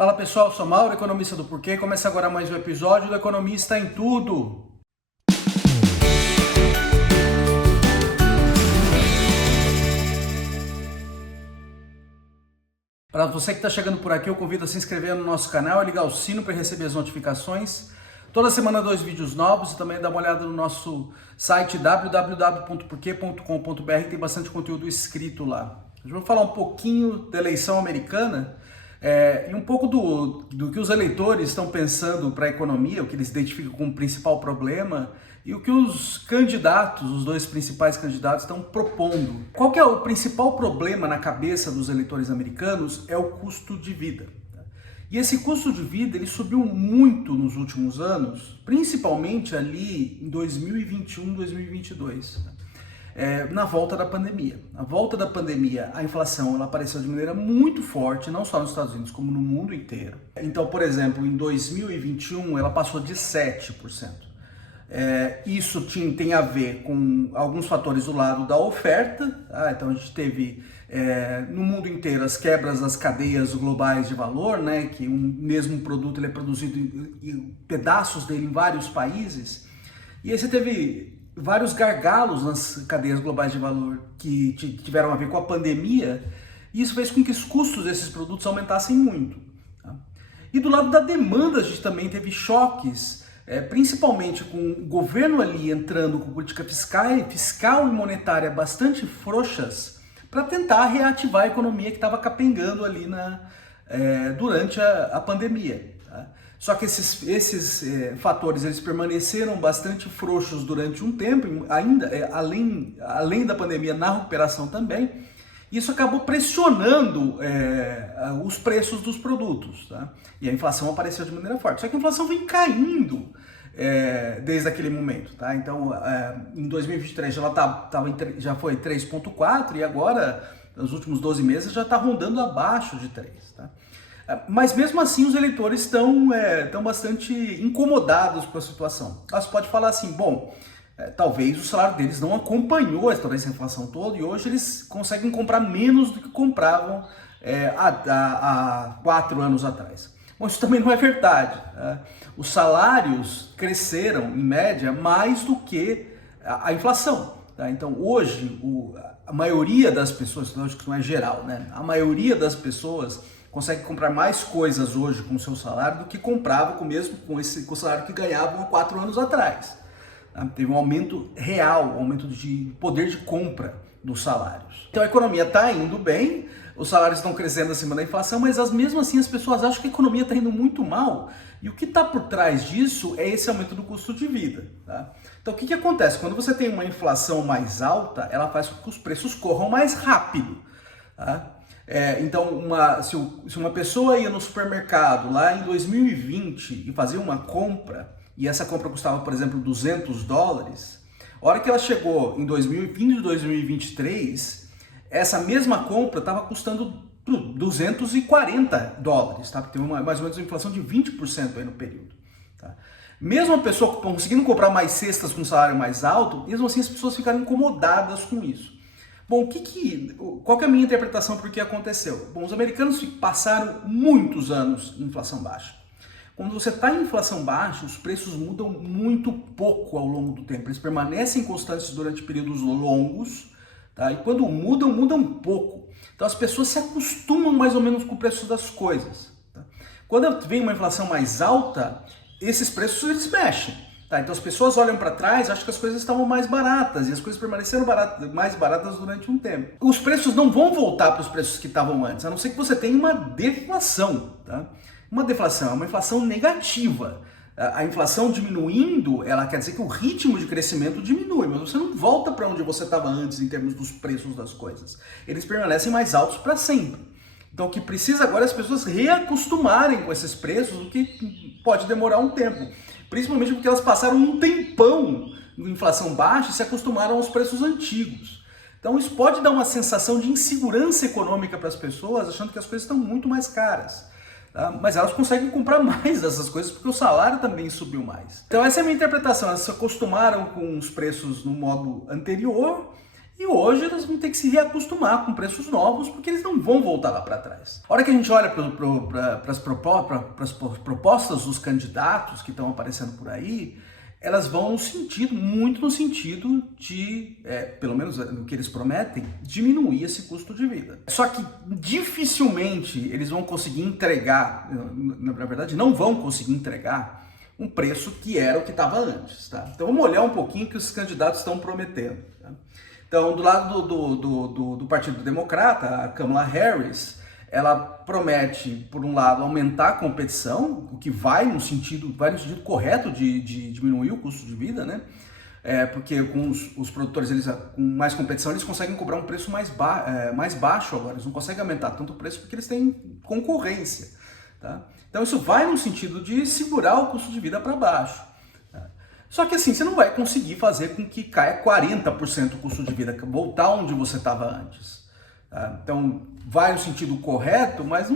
Fala pessoal, eu sou Mauro, economista do Porquê. Começa agora mais um episódio do Economista em Tudo. Para você que está chegando por aqui, eu convido a se inscrever no nosso canal e ligar o sino para receber as notificações. Toda semana 2 vídeos novos e também dá uma olhada no nosso site www.porquê.com.br, tem bastante conteúdo escrito lá. Hoje vamos falar um pouquinho da eleição americana e um pouco do que os eleitores estão pensando para a economia, o que eles identificam como principal problema e o que os candidatos, os dois principais candidatos, estão propondo. Qual que é o principal problema na cabeça dos eleitores americanos? É o custo de vida. E esse custo de vida ele subiu muito nos últimos anos, principalmente ali em 2021, 2022, na volta da pandemia. Na volta da pandemia, a inflação ela apareceu de maneira muito forte, não só nos Estados Unidos, como no mundo inteiro. Então, por exemplo, em 2021, ela passou de 7%. Isso tem a ver com alguns fatores do lado da oferta, tá? Então a gente teve no mundo inteiro as quebras das cadeias globais de valor, né? Que um mesmo produto ele é produzido em pedaços dele em vários países, e aí você teve vários gargalos nas cadeias globais de valor que tiveram a ver com a pandemia, e isso fez com que os custos desses produtos aumentassem muito, tá? E do lado da demanda a gente também teve choques, principalmente com o governo ali entrando com política fiscal e monetária bastante frouxas para tentar reativar a economia que estava capengando ali durante a pandemia, tá? Só que esses fatores eles permaneceram bastante frouxos durante um tempo, ainda além da pandemia na recuperação também. Isso acabou pressionando os preços dos produtos, tá? E a inflação apareceu de maneira forte. Só que a inflação vem caindo desde aquele momento, tá? Então, em 2023 já foi 3,4 e agora, nos últimos 12 meses, já está rondando abaixo de 3, tá? Mas mesmo assim, os eleitores estão bastante incomodados com a situação. Você pode falar assim, bom, talvez o salário deles não acompanhou toda essa inflação toda e hoje eles conseguem comprar menos do que compravam há 4 anos atrás. Bom, isso também não é verdade. Os salários cresceram, em média, mais do que a inflação, tá? Então, hoje, a maioria das pessoas, lógico que não é geral, né? A maioria das pessoas consegue comprar mais coisas hoje com o seu salário do que comprava com o salário que ganhavam há 4 anos atrás. Teve um aumento real, um aumento de poder de compra dos salários. Então a economia está indo bem, os salários estão crescendo acima da inflação, mas mesmo assim as pessoas acham que a economia está indo muito mal. E o que está por trás disso é esse aumento do custo de vida, tá? Então o que acontece? Quando você tem uma inflação mais alta, ela faz com que os preços corram mais rápido, tá? Então, se uma pessoa ia no supermercado lá em 2020 e fazia uma compra, e essa compra custava, por exemplo, $200, a hora que ela chegou em 2020 e 2023, essa mesma compra estava custando $240, tá? Porque teve mais ou menos uma inflação de 20% aí no período, tá? Mesmo a pessoa conseguindo comprar mais cestas com salário mais alto, mesmo assim as pessoas ficaram incomodadas com isso. Bom, qual que é a minha interpretação por que aconteceu? Bom, os americanos passaram muitos anos em inflação baixa. Quando você está em inflação baixa, os preços mudam muito pouco ao longo do tempo. Eles permanecem constantes durante períodos longos, tá? E quando mudam pouco. Então as pessoas se acostumam mais ou menos com o preço das coisas, tá? Quando vem uma inflação mais alta, esses preços eles mexem. Tá, então as pessoas olham para trás, acham que as coisas estavam mais baratas e as coisas permaneceram mais baratas durante um tempo. Os preços não vão voltar para os preços que estavam antes, a não ser que você tenha uma deflação, tá? Uma deflação é uma inflação negativa. A inflação diminuindo, ela quer dizer que o ritmo de crescimento diminui, mas você não volta para onde você estava antes em termos dos preços das coisas. Eles permanecem mais altos para sempre. Então o que precisa agora é as pessoas reacostumarem com esses preços, o que pode demorar um tempo. Principalmente porque elas passaram um tempão em inflação baixa e se acostumaram aos preços antigos. Então isso pode dar uma sensação de insegurança econômica para as pessoas, achando que as coisas estão muito mais caras, tá? Mas elas conseguem comprar mais dessas coisas porque o salário também subiu mais. Então essa é a minha interpretação, elas se acostumaram com os preços no modo anterior E hoje elas vão ter que se reacostumar com preços novos, porque eles não vão voltar lá para trás. A hora que a gente olha para as propostas dos candidatos que estão aparecendo por aí, elas vão muito no sentido de, pelo menos no que eles prometem, diminuir esse custo de vida. Só que dificilmente eles vão conseguir entregar, na verdade não vão conseguir entregar um preço que era o que estava antes. Tá? Então vamos olhar um pouquinho o que os candidatos estão prometendo. Tá? Então, do lado do Partido Democrata, a Kamala Harris, ela promete, por um lado, aumentar a competição, o que vai no sentido correto de diminuir o custo de vida, né? Porque com os produtores, com mais competição, eles conseguem cobrar um preço mais baixo agora, eles não conseguem aumentar tanto o preço porque eles têm concorrência. Tá? Então isso vai no sentido de segurar o custo de vida para baixo. Só que assim, você não vai conseguir fazer com que caia 40% o custo de vida, voltar onde você estava antes. Tá? Então, vai no sentido correto, mas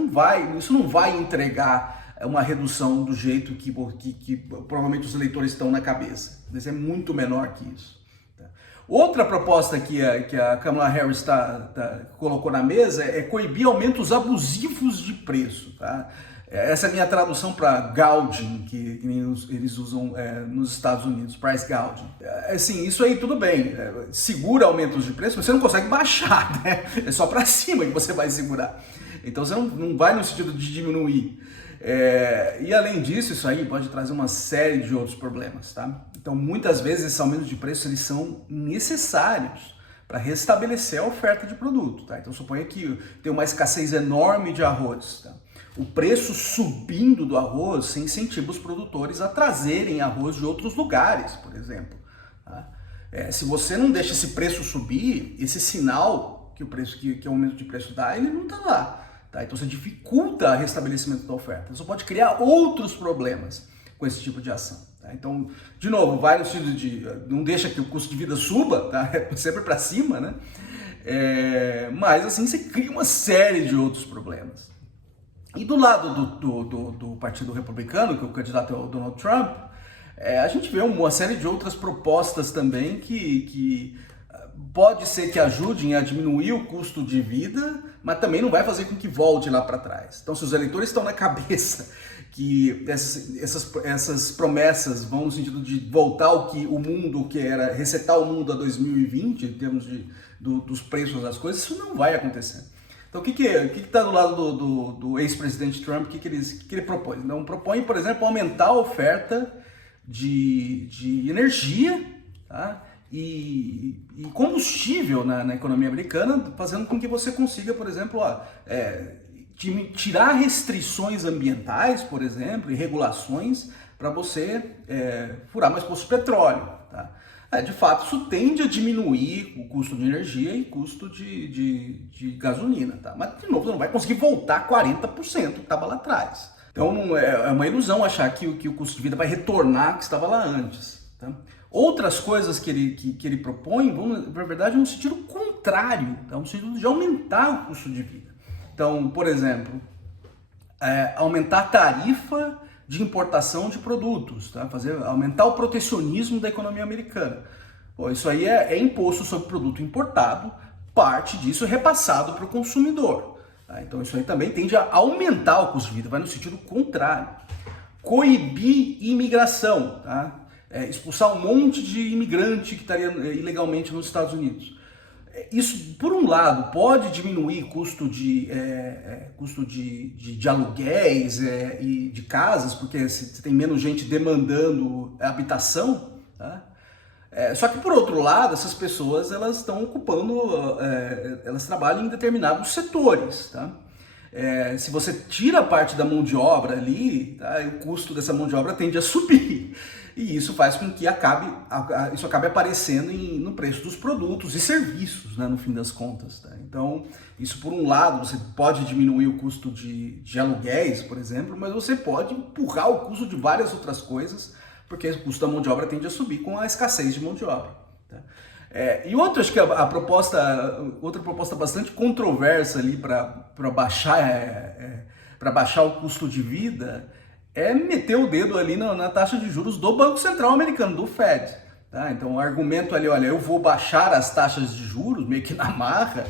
isso não vai entregar uma redução do jeito que provavelmente os eleitores estão na cabeça. Isso é muito menor que isso. Tá? Outra proposta que a Kamala Harris colocou na mesa é coibir aumentos abusivos de preço. Tá? Essa é a minha tradução para gouging, que eles usam nos Estados Unidos, price gouging. Assim, isso aí tudo bem, segura aumentos de preço, mas você não consegue baixar, né? É só para cima que você vai segurar. Então você não vai no sentido de diminuir. E além disso, isso aí pode trazer uma série de outros problemas, tá? Então muitas vezes esses aumentos de preço eles são necessários para restabelecer a oferta de produto, tá? Então suponha que tem uma escassez enorme de arroz, tá? O preço subindo do arroz se incentiva os produtores a trazerem arroz de outros lugares, por exemplo. Tá? Se você não deixa esse preço subir, esse sinal que o aumento de preço dá, ele não está lá. Tá? Então você dificulta o restabelecimento da oferta. Você pode criar outros problemas com esse tipo de ação. Tá? Então, de novo, vai no sentido de não deixa que o custo de vida suba, tá? É sempre para cima, né? Mas assim você cria uma série de outros problemas. E do lado do Partido Republicano, que o candidato é o Donald Trump, a gente vê uma série de outras propostas também que pode ser que ajudem a diminuir o custo de vida, mas também não vai fazer com que volte lá para trás. Então, se os eleitores estão na cabeça que essas promessas vão no sentido de voltar o mundo que era, resetar o mundo a 2020, em termos dos preços das coisas, isso não vai acontecer. Então, o que está do lado do ex-presidente Trump, o que ele propõe? Então, propõe, por exemplo, aumentar a oferta de energia, tá? e combustível na economia americana, fazendo com que você consiga, por exemplo, tirar restrições ambientais, por exemplo, e regulações para você furar mais poço de petróleo. Tá? De fato, isso tende a diminuir o custo de energia e custo de gasolina, tá? Mas, de novo, você não vai conseguir voltar 40% que estava lá atrás. Então, é uma ilusão achar que o custo de vida vai retornar ao que estava lá antes. Tá? Outras coisas que ele propõe vão, na verdade, no sentido contrário, tá? No sentido de aumentar o custo de vida. Então, por exemplo, aumentar a tarifa de importação de produtos, tá? Aumentar o protecionismo da economia americana. Isso aí é imposto sobre produto importado, parte disso é repassado para o consumidor. Tá? Então isso aí também tende a aumentar o custo de vida, vai no sentido contrário. Coibir imigração, tá? Expulsar um monte de imigrante que estaria ilegalmente nos Estados Unidos. Isso, por um lado, pode diminuir custo de aluguéis e de casas, porque você tem menos gente demandando habitação, tá? Só que, por outro lado, essas pessoas elas estão ocupando, elas trabalham em determinados setores, tá? Se você tira parte da mão de obra ali, tá, o custo dessa mão de obra tende a subir. E isso faz com que isso acabe aparecendo no preço dos produtos e serviços, né, no fim das contas. Tá? Então, isso por um lado, você pode diminuir o custo de aluguéis, por exemplo, mas você pode empurrar o custo de várias outras coisas, porque o custo da mão de obra tende a subir com a escassez de mão de obra. Tá? E outra, acho que outra proposta bastante controversa ali para baixar o custo de vida é meter o dedo ali na taxa de juros do Banco Central americano, do Fed. Tá? Então o argumento ali, olha, eu vou baixar as taxas de juros, meio que na marra,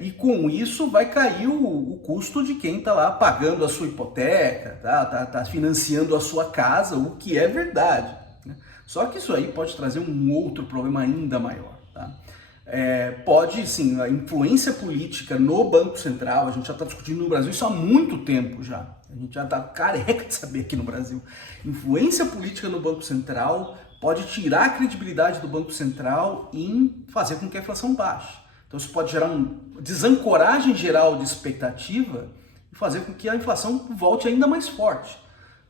e com isso vai cair o custo de quem está lá pagando a sua hipoteca, tá financiando a sua casa, o que é verdade, né? Só que isso aí pode trazer um outro problema ainda maior. Tá? Pode sim, a influência política no Banco Central, a gente já está discutindo no Brasil isso há muito tempo já. A gente já está careca de saber aqui no Brasil. Influência política no Banco Central pode tirar a credibilidade do Banco Central em fazer com que a inflação baixe. Então isso pode gerar uma desancoragem geral de expectativa e fazer com que a inflação volte ainda mais forte.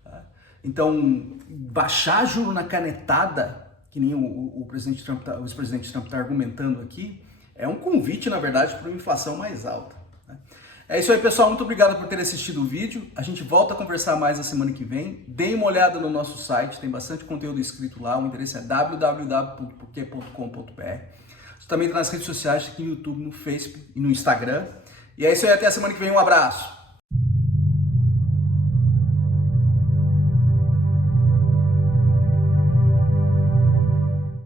Tá? Então, baixar juro na canetada, que nem o ex-presidente Trump está argumentando aqui, é um convite, na verdade, para uma inflação mais alta. Né? É isso aí, pessoal. Muito obrigado por ter assistido o vídeo. A gente volta a conversar mais na semana que vem. Deem uma olhada no nosso site, tem bastante conteúdo escrito lá. O endereço é www.porquê.com.br. Também está nas redes sociais, aqui no YouTube, no Facebook e no Instagram. E é isso aí, até a semana que vem. Um abraço!